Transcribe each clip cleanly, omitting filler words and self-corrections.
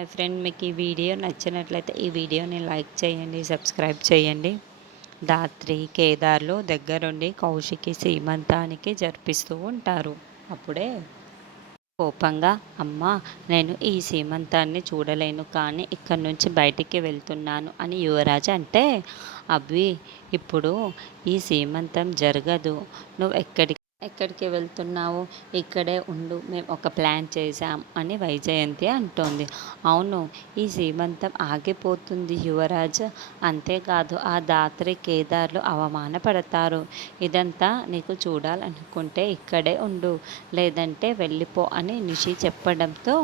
My friend, మీకు ఈ video నచ్చినట్లయితే ఈ వీడియోని లైక్ చేయండి, సబ్స్క్రైబ్ చేయండి. ధాత్రి కేదార్లు దగ్గరుండి కౌశికి సీమంతానికి జరిపిస్తూ ఉంటారు. అప్పుడే కోపంగా, అమ్మ, నేను ఈ సీమంతాన్ని చూడలేను, కానీ ఇక్కడి నుంచి బయటికి వెళ్తున్నాను అని యువరాజు అంటే, అభి, ఇప్పుడు ఈ సీమంతం జరగదు. నువ్వు ఎక్కడికి వెళ్తున్నావు? ఇక్కడే ఉండు, మేము ఒక ప్లాన్ చేశాం అని వైజయంతి అంటోంది. అవును, ఈ సీమంతం ఆగిపోతుంది యువరాజ్. అంతేకాదు, ఆ ధాత్రి కేదార్లు అవమానపడతారు. ఇదంతా నీకు చూడాలనుకుంటే ఇక్కడే ఉండు, లేదంటే వెళ్ళిపో అని నిషి చెప్పడంతో,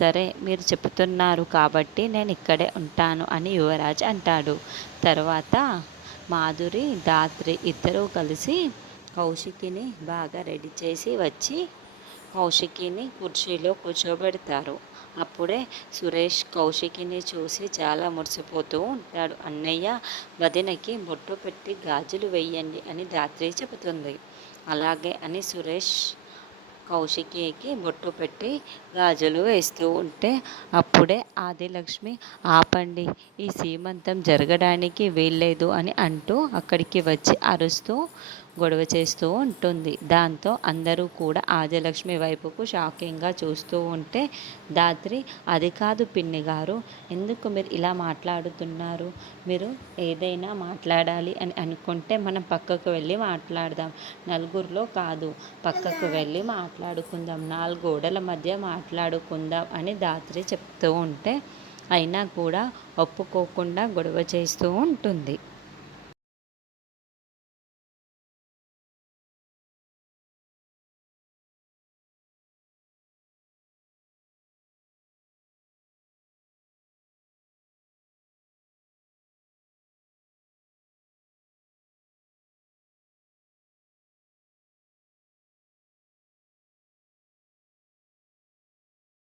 సరే మీరు చెప్తున్నారు కాబట్టి నేను ఇక్కడే ఉంటాను అని యువరాజ్ అంటాడు. తర్వాత మాధురి, ధాత్రి ఇద్దరూ కలిసి కౌశికిని బాగా రెడీ చేసి వచ్చి కౌశికిని కుర్చీలో కూర్చోబెడతారు. అప్పుడే సురేష్ కౌశికిని చూసి చాలా మురిసిపోతూ ఉంటాడు. అన్నయ్య, వదినకి బొట్టు పెట్టి గాజులు వెయ్యండి అని ధాత్రి చెబుతుంది. అలాగే అని సురేష్ కౌశికికి బొట్టు పెట్టి గాజులు వేస్తూ ఉంటే, అప్పుడే ఆదిలక్ష్మి, ఆపండి, ఈ సీమంతం జరగడానికి వీల్లేదు అని అంటూ అక్కడికి వచ్చి అరుస్తూ గొడవ చేస్తూ ఉంటుంది. దాంతో అందరూ కూడా ఆదిలక్ష్మి వైపుకు షాకింగ్గా చూస్తూ ఉంటే, ధాత్రి, అది కాదు పిన్ని గారు, ఎందుకు మీరు ఇలా మాట్లాడుతున్నారు? మీరు ఏదైనా మాట్లాడాలి అని అనుకుంటే మనం పక్కకు వెళ్ళి మాట్లాడదాం, నలుగురిలో కాదు, పక్కకు వెళ్ళి మాట్లాడుకుందాం, నాలుగు గోడల మధ్య మాట్లాడుకుందాం అని ధాత్రి చెప్తూ ఉంటే, అయినా కూడా ఒప్పుకోకుండా గొడవ చేస్తూ ఉంటుంది.